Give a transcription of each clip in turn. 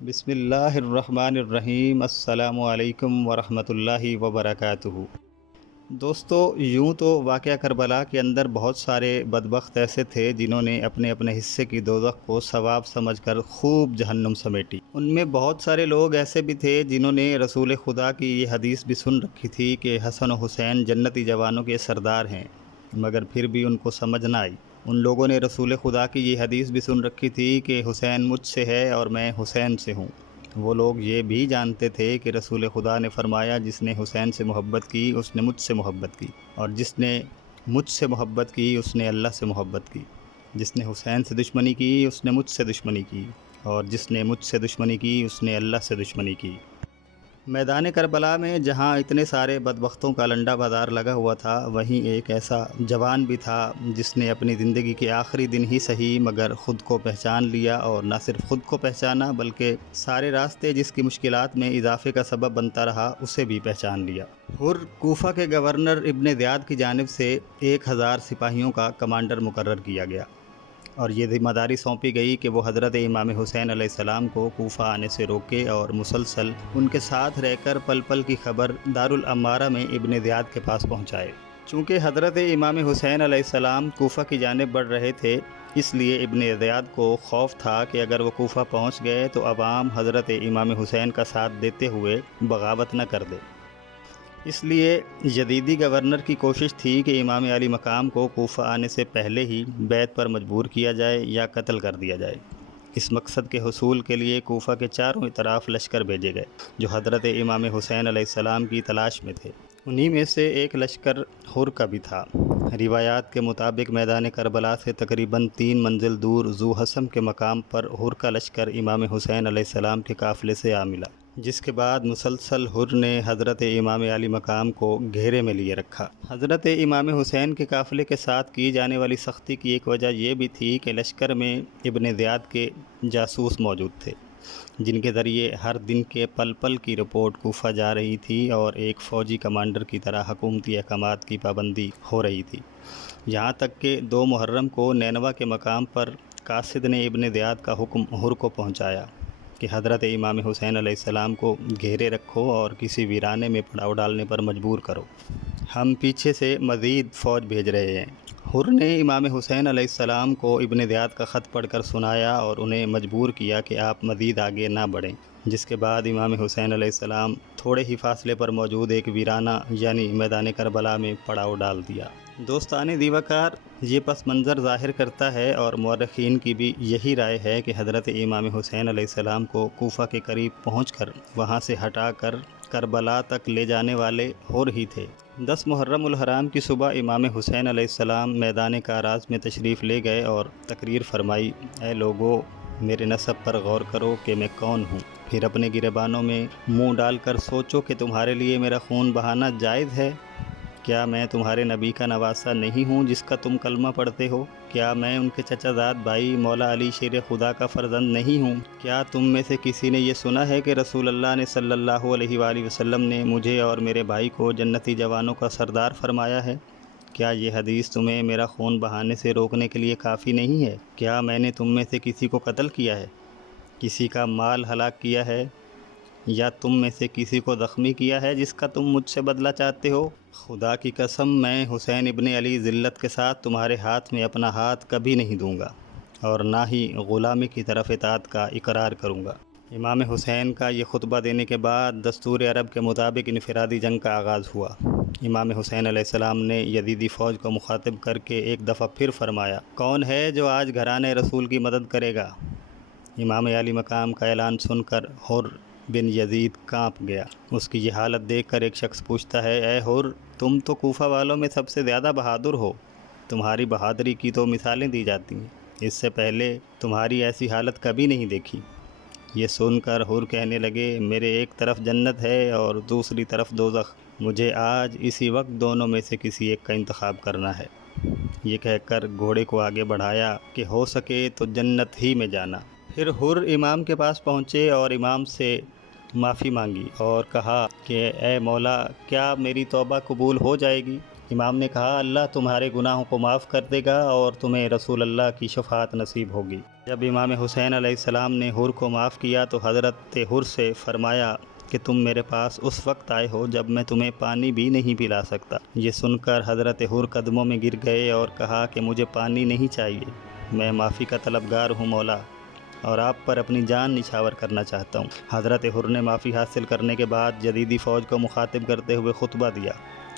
بسم اللہ الرحمن الرحیم۔ السلام علیکم ورحمۃ اللہ وبرکاتہ۔ دوستو، یوں تو واقعہ کربلا کے اندر بہت سارے بدبخت ایسے تھے جنہوں نے اپنے اپنے حصے کی دوزخ کو ثواب سمجھ کر خوب جہنم سمیٹی۔ ان میں بہت سارے لوگ ایسے بھی تھے جنہوں نے رسول خدا کی یہ حدیث بھی سن رکھی تھی کہ حسن و حسین جنتی جوانوں کے سردار ہیں، مگر پھر بھی ان کو سمجھ نہ آئی۔ ان لوگوں نے رسول خدا کی یہ حدیث بھی سن رکھی تھی کہ حسین مجھ سے ہے اور میں حسین سے ہوں۔ وہ لوگ یہ بھی جانتے تھے کہ رسول خدا نے فرمایا، جس نے حسین سے محبت کی اس نے مجھ سے محبت کی، اور جس نے مجھ سے محبت کی اس نے اللہ سے محبت کی، جس نے حسین سے دشمنی کی اس نے مجھ سے دشمنی کی، اور جس نے مجھ سے دشمنی کی اس نے اللہ سے دشمنی کی۔ میدان کربلا میں جہاں اتنے سارے بدبختوں کا لنڈا بازار لگا ہوا تھا، وہیں ایک ایسا جوان بھی تھا جس نے اپنی زندگی کے آخری دن ہی صحیح مگر خود کو پہچان لیا، اور نہ صرف خود کو پہچانا بلکہ سارے راستے جس کی مشکلات میں اضافے کا سبب بنتا رہا اسے بھی پہچان لیا۔ حر کوفہ کے گورنر ابن زیاد کی جانب سے 1000 سپاہیوں کا کمانڈر مقرر کیا گیا، اور یہ ذمہ داری سونپی گئی کہ وہ حضرت امام حسین علیہ السلام کو کوفہ آنے سے روکے اور مسلسل ان کے ساتھ رہ کر پل پل کی خبر دارالامارہ میں ابن زیاد کے پاس پہنچائے۔ چونکہ حضرت امام حسین علیہ السلام کوفہ کی جانب بڑھ رہے تھے، اس لیے ابن زیاد کو خوف تھا کہ اگر وہ کوفہ پہنچ گئے تو عوام حضرت امام حسین کا ساتھ دیتے ہوئے بغاوت نہ کر دے۔ اس لیے یزیدی گورنر کی کوشش تھی کہ امام علی مقام کو کوفہ آنے سے پہلے ہی بیعت پر مجبور کیا جائے یا قتل کر دیا جائے۔ اس مقصد کے حصول کے لیے کوفہ کے چاروں اطراف لشکر بھیجے گئے جو حضرت امام حسین علیہ السلام کی تلاش میں تھے۔ انہی میں سے ایک لشکر حر کا بھی تھا۔ روایات کے مطابق میدان کربلا سے تقریباً 3 منزل دور ذو حسم کے مقام پر حر کا لشکر امام حسین علیہ السلام کے قافلے سے آ ملا، جس کے بعد مسلسل حر نے حضرت امام علی مقام کو گھیرے میں لیے رکھا۔ حضرت امام حسین کے قافلے کے ساتھ کی جانے والی سختی کی ایک وجہ یہ بھی تھی کہ لشکر میں ابن زیاد کے جاسوس موجود تھے، جن کے ذریعے ہر دن کے پل پل کی رپورٹ کوفہ جا رہی تھی اور ایک فوجی کمانڈر کی طرح حکومتی احکامات کی پابندی ہو رہی تھی۔ یہاں تک کہ 2 محرم کو نینوا کے مقام پر قاصد نے ابن زیاد کا حکم حر کو پہنچایا کہ حضرت امام حسین علیہ السلام کو گھیرے رکھو اور کسی ویرانے میں پڑاؤ ڈالنے پر مجبور کرو، ہم پیچھے سے مزید فوج بھیج رہے ہیں۔ حر نے امام حسین علیہ السلام کو ابن زیاد کا خط پڑھ کر سنایا اور انہیں مجبور کیا کہ آپ مزید آگے نہ بڑھیں، جس کے بعد امام حسین علیہ السلام تھوڑے ہی فاصلے پر موجود ایک ویرانہ یعنی میدان کربلا میں پڑاؤ ڈال دیا۔ دوستان دیوکار، یہ پس منظر ظاہر کرتا ہے اور مورخین کی بھی یہی رائے ہے کہ حضرت امام حسین علیہ السلام کو کوفہ کے قریب پہنچ کر وہاں سے ہٹا کر کربلا تک لے جانے والے حر ہی تھے۔ 10 محرم الحرام کی صبح امام حسین علیہ السلام میدان کاراز میں تشریف لے گئے اور تقریر فرمائی، اے لوگو، میرے نسب پر غور کرو کہ میں کون ہوں، پھر اپنے گریبانوں میں منہ ڈال کر سوچو کہ تمہارے لیے میرا خون بہانا جائز ہے۔ کیا میں تمہارے نبی کا نواسہ نہیں ہوں جس کا تم کلمہ پڑھتے ہو؟ کیا میں ان کے چچا زاد بھائی مولا علی شیر خدا کا فرزند نہیں ہوں؟ کیا تم میں سے کسی نے یہ سنا ہے کہ رسول اللہ نے صلی اللہ علیہ وآلہ وسلم نے مجھے اور میرے بھائی کو جنتی جوانوں کا سردار فرمایا ہے؟ کیا یہ حدیث تمہیں میرا خون بہانے سے روکنے کے لیے کافی نہیں ہے؟ کیا میں نے تم میں سے کسی کو قتل کیا ہے، کسی کا مال ہلاک کیا ہے، یا تم میں سے کسی کو زخمی کیا ہے جس کا تم مجھ سے بدلہ چاہتے ہو؟ خدا کی قسم، میں حسین ابن علی ذلت کے ساتھ تمہارے ہاتھ میں اپنا ہاتھ کبھی نہیں دوں گا، اور نہ ہی غلامی کی طرف اطاعت کا اقرار کروں گا۔ امام حسین کا یہ خطبہ دینے کے بعد دستور عرب کے مطابق انفرادی جنگ کا آغاز ہوا۔ امام حسین علیہ السلام نے یزیدی فوج کو مخاطب کر کے ایک دفعہ پھر فرمایا، کون ہے جو آج گھرانے رسول کی مدد کرے گا؟ امام علی مقام کا اعلان سن کر حر بن یزید کانپ گیا۔ اس کی یہ حالت دیکھ کر ایک شخص پوچھتا ہے، اے حر، تم تو کوفہ والوں میں سب سے زیادہ بہادر ہو، تمہاری بہادری کی تو مثالیں دی جاتی ہیں، اس سے پہلے تمہاری ایسی حالت کبھی نہیں دیکھی۔ یہ سن کر حر کہنے لگے، میرے ایک طرف جنت ہے اور دوسری طرف دوزخ، مجھے آج اسی وقت دونوں میں سے کسی ایک کا انتخاب کرنا ہے۔ یہ کہہ کر گھوڑے کو آگے بڑھایا کہ ہو سکے تو جنت ہی میں جانا۔ پھر حر امام کے پاس پہنچے اور امام سے معافی مانگی اور کہا کہ اے مولا، کیا میری توبہ قبول ہو جائے گی؟ امام نے کہا اللہ تمہارے گناہوں کو معاف کر دے گا اور تمہیں رسول اللہ کی شفاعت نصیب ہوگی۔ جب امام حسین علیہ السلام نے حر کو معاف کیا تو حضرت حر سے فرمایا کہ تم میرے پاس اس وقت آئے ہو جب میں تمہیں پانی بھی نہیں پلا سکتا۔ یہ سن کر حضرت حر قدموں میں گر گئے اور کہا کہ مجھے پانی نہیں چاہیے، میں معافی کا طلبگار ہوں مولا، اور آپ پر اپنی جان نچھاور کرنا چاہتا ہوں۔ حضرت حر نے معافی حاصل کرنے کے بعد یزیدی فوج کو مخاطب کرتے ہوئے خطبہ دیا۔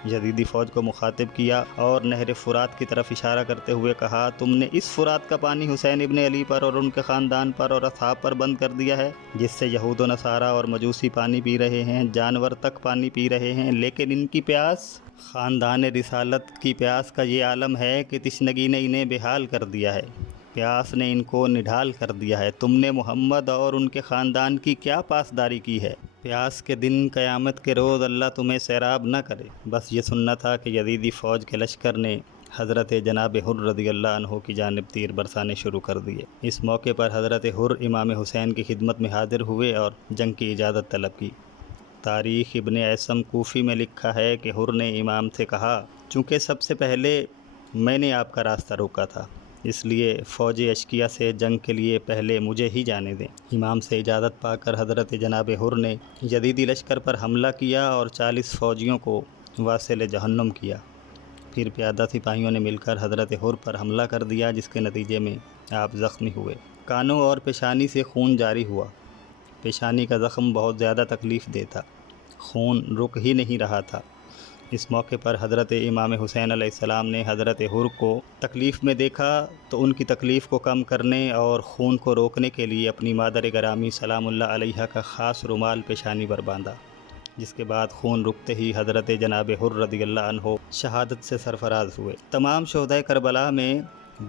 یزیدی فوج کو مخاطب کیا اور نہر فرات کی طرف اشارہ کرتے ہوئے کہا تم نے اس فرات کا پانی حسین ابن علی پر اور ان کے خاندان پر اور اصحاب پر بند کر دیا ہے، جس سے یہود و نصارہ اور مجوسی پانی پی رہے ہیں، جانور تک پانی پی رہے ہیں، لیکن ان کی پیاس، خاندان رسالت کی پیاس کا یہ عالم ہے کہ تشنگی نے انہیں بحال کر دیا ہے، پیاس نے ان کو نڈھال کر دیا ہے۔ تم نے محمد اور ان کے خاندان کی کیا پاسداری کی ہے؟ پیاس کے دن قیامت کے روز اللہ تمہیں سیراب نہ کرے۔ بس یہ سننا تھا کہ یزیدی فوج کے لشکر نے حضرت جناب حر رضی اللہ عنہ کی جانب تیر برسانے شروع کر دیے۔ اس موقع پر حضرت حر امام حسین کی خدمت میں حاضر ہوئے اور جنگ کی اجازت طلب کی۔ تاریخ ابن عیسم کوفی میں لکھا ہے کہ حر نے امام سے کہا چونکہ سب سے پہلے میں نے آپ کا راستہ روکا تھا، اس لیے فوج اشکیا سے جنگ کے لیے پہلے مجھے ہی جانے دیں۔ امام سے اجازت پا کر حضرت جناب حر نے یزیدی لشکر پر حملہ کیا اور 40 فوجیوں کو واصل جہنم کیا۔ پھر پیادہ سپاہیوں نے مل کر حضرت حر پر حملہ کر دیا، جس کے نتیجے میں آپ زخمی ہوئے۔ کانوں اور پیشانی سے خون جاری ہوا۔ پیشانی کا زخم بہت زیادہ تکلیف دہ تھا، خون رک ہی نہیں رہا تھا۔ اس موقع پر حضرت امام حسین علیہ السلام نے حضرت حر کو تکلیف میں دیکھا تو ان کی تکلیف کو کم کرنے اور خون کو روکنے کے لیے اپنی مادر گرامی سلام اللہ علیہا کا خاص رومال پیشانی پر باندھا، جس کے بعد خون رکتے ہی حضرت جناب حر رضی اللہ عنہ شہادت سے سرفراز ہوئے۔ تمام شہدائے کربلا میں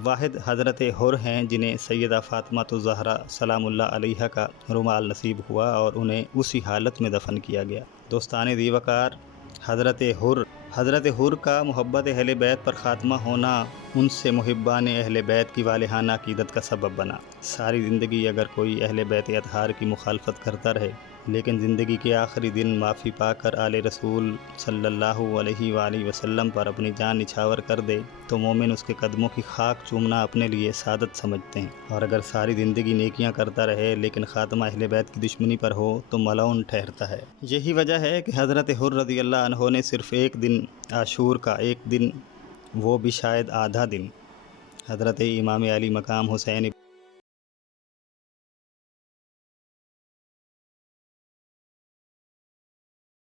واحد حضرت حر ہیں جنہیں سیدہ فاطمہ الزہرا سلام اللہ علیہا کا رومال نصیب ہوا اور انہیں اسی حالت میں دفن کیا گیا۔ دوستان ذی وقار، حضرت حر کا محبت اہل بیت پر خاتمہ ہونا ان سے محبان اہل بیت کی والہانہ عقیدت کا سبب بنا۔ ساری زندگی اگر کوئی اہل بیت اطہار کی مخالفت کرتا رہے لیکن زندگی کے آخری دن معافی پا کر آل رسول صلی اللہ علیہ وآلہ وسلم پر اپنی جان نچھاور کر دے تو مومن اس کے قدموں کی خاک چومنا اپنے لیے سعادت سمجھتے ہیں، اور اگر ساری زندگی نیکیاں کرتا رہے لیکن خاتمہ اہل بیت کی دشمنی پر ہو تو ملعون ٹھہرتا ہے۔ یہی وجہ ہے کہ حضرت حر رضی اللہ عنہ نے صرف ایک دن عاشور کا، ایک دن وہ بھی شاید آدھا دن، حضرت امام علی مقام حسین